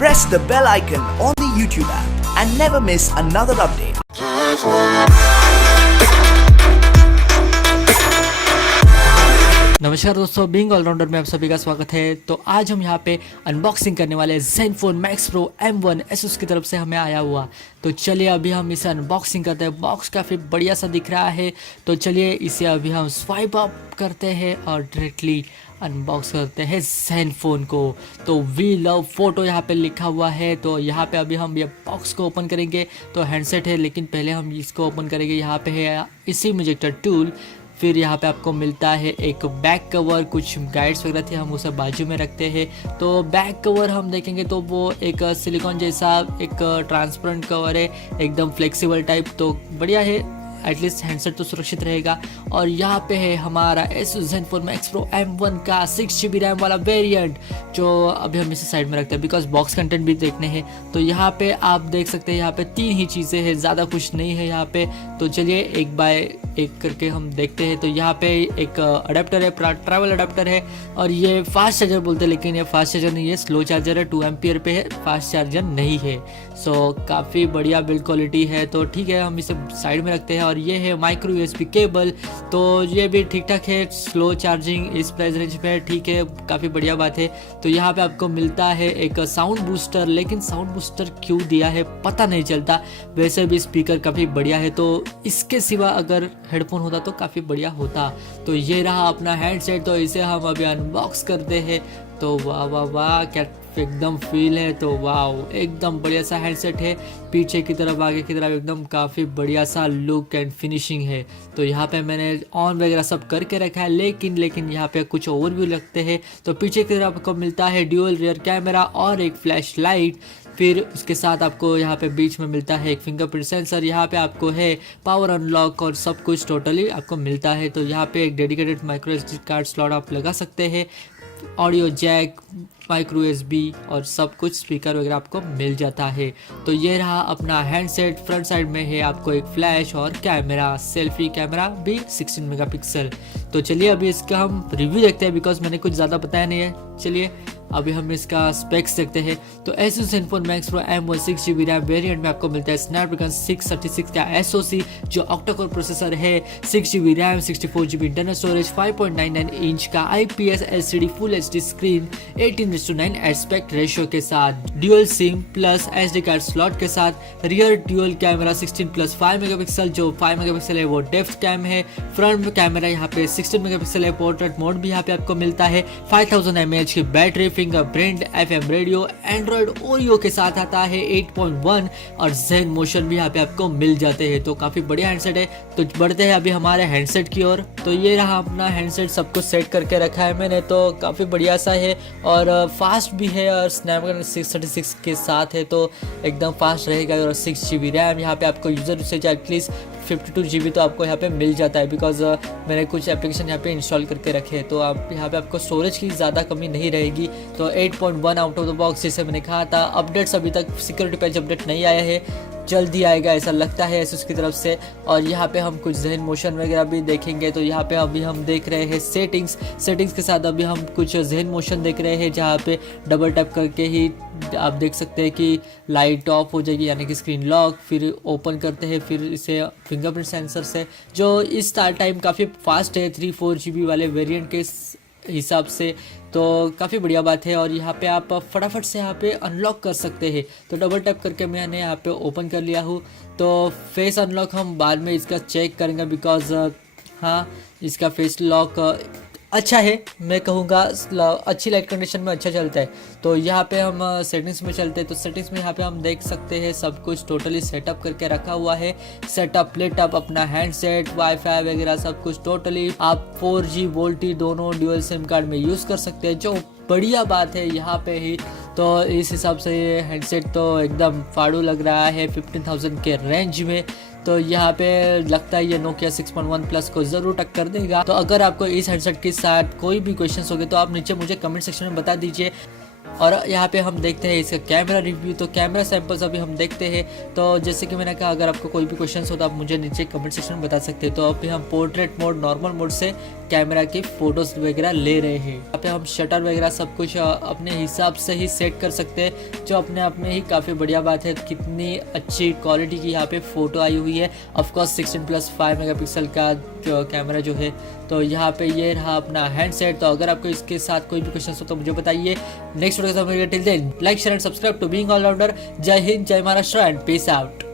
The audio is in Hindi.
press the bell icon on the YouTube app and never miss another update. नमस्कार दोस्तों, बीइंग ऑलराउंडर में आप सभी का स्वागत है। तो आज हम यहाँ पे अनबॉक्सिंग करने वाले Zenfone Max Pro M1 Asus की तरफ से हमें आया हुआ। तो चलिए अभी हम इसे अनबॉक्सिंग करते हैं। बॉक्स काफ़ी बढ़िया सा दिख रहा है, तो चलिए इसे अभी हम स्वाइप अप करते हैं और डायरेक्टली अनबॉक्स करते हैं Zenfone को। तो वी लव फोटो यहाँ पे लिखा हुआ है। तो यहाँ पे अभी हम ये बॉक्स को ओपन करेंगे। तो हैंडसेट है, लेकिन पहले हम इसको ओपन करेंगे। यहाँ पे है इसी इजेक्टर टूल, फिर यहाँ पे आपको मिलता है एक बैक कवर, कुछ गाइड्स वगैरह थी, हम उसे बाजू में रखते हैं। तो बैक कवर हम देखेंगे तो वो एक सिलिकॉन जैसा एक ट्रांसपेरेंट कवर है, एकदम फ्लेक्सिबल टाइप। तो बढ़िया है, एटलीस्ट हैंडसेट तो सुरक्षित रहेगा। और यहाँ पे है हमारा Asus Zenfone Max Pro M1 का 6GB रैम वाला वेरिएंट, जो अभी हम इसे साइड में रखते हैं बिकॉज बॉक्स कंटेंट भी देखने हैं। तो यहाँ पे आप देख सकते हैं, यहाँ पे 3 ही चीज़ें हैं, ज़्यादा कुछ नहीं है यहाँ पे। तो चलिए एक बाय एक करके हम देखते हैं। तो यहाँ पे एक अडेप्टर है, ट्रैवल अडेप्टर है, और ये फास्ट चार्जर बोलते हैं, लेकिन ये फास्ट चार्जर नहीं है, स्लो चार्जर है। 2 एम्पियर पे है, फास्ट चार्जर नहीं है। सो काफ़ी बढ़िया बिल्ड क्वालिटी है। तो ठीक है, हम इसे साइड में रखते हैं। और ये है माइक्रो USB केबल, तो ये भी ठीक ठाक है, स्लो चार्जिंग इस प्राइस रेंज में ठीक है, काफ़ी बढ़िया बात है। तो यहाँ पे आपको मिलता है एक साउंड बूस्टर, लेकिन साउंड बूस्टर क्यों दिया है पता नहीं चलता। वैसे भी स्पीकर काफ़ी बढ़िया है, तो इसके सिवा अगर हेडफोन होता तो काफ़ी बढ़िया होता। तो ये रहा अपना हैंडसेट, तो इसे हम अभी अनबॉक्स करते हैं। तो वाह वाह वाह, क्या एकदम फील है। तो वाह, एकदम बढ़िया सा हैंडसेट है, पीछे की तरफ आगे की तरफ एकदम काफ़ी बढ़िया सा लुक एंड फिनिशिंग है। तो यहाँ पे मैंने ऑन वगैरह सब करके रखा है, लेकिन यहाँ पे कुछ ओवरव्यू लगते हैं। तो पीछे की तरफ आपको मिलता है ड्यूअल रियर कैमरा और एक फ्लैश लाइट। फिर उसके साथ आपको यहाँ पे बीच में मिलता है एक फिंगरप्रिंट सेंसर। यहाँ पे आपको है पावर अनलॉक और सब कुछ टोटली आपको मिलता है। तो यहाँ पे एक dedicated micro SD card slot आप लगा सकते हैं, ऑडियो जैक, माइक्रो USB और सब कुछ स्पीकर वगैरह आपको मिल जाता है। तो ये रहा अपना हैंडसेट। फ्रंट साइड में है आपको एक फ्लैश और कैमरा, सेल्फी कैमरा भी 16 मेगापिक्सल। तो चलिए अभी इसका हम रिव्यू देखते हैं, बिकॉज मैंने कुछ ज़्यादा बताया नहीं है। चलिए अभी हम इसका स्पेक्स देखते हैं। तो Asus Zenfone Max Pro M1 6GB RAM variant में आपको मिलता है स्नैपड्रैगन 636 का SoC, जो ऑक्टा-कोर प्रोसेसर है, 6GB RAM, 64GB internal storage, 5.99 inch का IPS LCD full HD screen, 18:9 aspect ratio के साथ, dual SIM plus SD card slot के साथ, रियर ड्यूअल कैमरा 16+5 मेगापिक्सल, जो 5 मेगापिक्सल है वो डेप्थ कैम है। फ्रंट कैमरा यहाँ पे 16 मेगापिक्सल है, पोर्ट्रेट मोड भी यहाँ पे आपको मिलता है। 5000 mAh की battery, fingerprint, FM radio, Android Oreo के साथ आता है 8.1 और zen मोशन भी यहाँ पे आपको मिल जाते हैं। तो काफ़ी बढ़िया हैंडसेट है। तो बढ़ते हैं अभी हमारे हैंडसेट की ओर। तो ये रहा अपना हैंडसेट, सब कुछ सेट करके रखा है मैंने। तो काफ़ी बढ़िया सा है और फास्ट भी है, और स्नैपड्रैगन 636 के साथ है तो एकदम फास्ट रहेगा। और 6GB रैम, यहाँ पे आपको यूज़र यूसेज एटलीस्ट 52GB तो आपको यहाँ पे मिल जाता है, बिकॉज मैंने कुछ एप्लीकेशन यहाँ पे इंस्टॉल करके रखे हैं। तो आप यहाँ पे आपको स्टोरेज की ज़्यादा कमी नहीं रहेगी। तो 8.1 आउट ऑफ द बॉक्स, जैसे मैंने कहा था। अपडेट्स अभी तक सिक्योरिटी पैच अपडेट नहीं आया है, जल्दी आएगा ऐसा लगता है Asus की तरफ से। और यहाँ पे हम कुछ zen मोशन वगैरह भी देखेंगे। तो यहाँ पे अभी हम देख रहे हैं सेटिंग्स के साथ अभी हम कुछ zen मोशन देख रहे हैं, जहाँ पे डबल टैप करके ही आप देख सकते हैं कि लाइट ऑफ हो जाएगी, यानी कि स्क्रीन लॉक। फिर ओपन करते हैं, फिर इसे फिंगरप्रिंट सेंसर से, जो इस टाइम काफ़ी फास्ट है 3-4GB वाले वेरिएंट के हिसाब से। तो काफ़ी बढ़िया बात है। और यहाँ पे आप फटाफट से यहाँ पे अनलॉक कर सकते हैं। तो डबल टैप करके मैंने यहाँ पे ओपन कर लिया हूँ। तो फेस अनलॉक हम बाद में इसका चेक करेंगे, बिकॉज हाँ, इसका फेस लॉक अच्छा है, मैं कहूँगा अच्छी लाइट कंडीशन में अच्छा चलता है। तो यहाँ पे हम सेटिंग्स में चलते हैं। तो सेटिंग्स में यहाँ पे हम देख सकते हैं सब कुछ टोटली सेटअप करके रखा हुआ है। सेटअप, लेटअप, अपना हैंडसेट, वाईफाई वगैरह सब कुछ टोटली आप 4G वोल्टी दोनों ड्यूअल सिम कार्ड में यूज़ कर सकते हैं, जो बढ़िया बात है यहाँ पे ही। तो इस हिसाब से ये हैंडसेट तो एकदम फाड़ू लग रहा है 15,000 के रेंज में। तो यहाँ पे लगता है ये Nokia 6.1 प्लस को ज़रूर टक्कर देगा। तो अगर आपको इस हैंडसेट के साथ कोई भी क्वेश्चंस हो गए तो आप नीचे मुझे कमेंट सेक्शन में बता दीजिए। और यहाँ पे हम देखते हैं इसका कैमरा रिव्यू। तो कैमरा सैंपल्स अभी हम देखते हैं। तो जैसे कि मैंने कहा, अगर आपको कोई भी क्वेश्चन हो तो आप मुझे नीचे कमेंट सेक्शन में बता सकते हैं। तो अभी हम पोर्ट्रेट मोड, नॉर्मल मोड से कैमरा की फोटोज वगैरह ले रहे हैं। यहाँ पे हम शटर वगैरह सब कुछ अपने हिसाब से ही सेट कर सकते हैं, जो अपने आप में ही काफ़ी बढ़िया बात है। कितनी अच्छी क्वालिटी की यहाँ पे फ़ोटो आई हुई है। ऑफकोर्स 16+5 मेगापिक्सल का कैमरा जो है। तो यहाँ पे ये रहा अपना हैंडसेट। तो अगर आपको इसके साथ कोई भी क्वेश्चन हो तो मुझे बताइए। नेक्स्ट वीडियो के साथ till then like share and subscribe to being all rounder. Jai Hind, जय महाराष्ट्र एंड पीस आउट।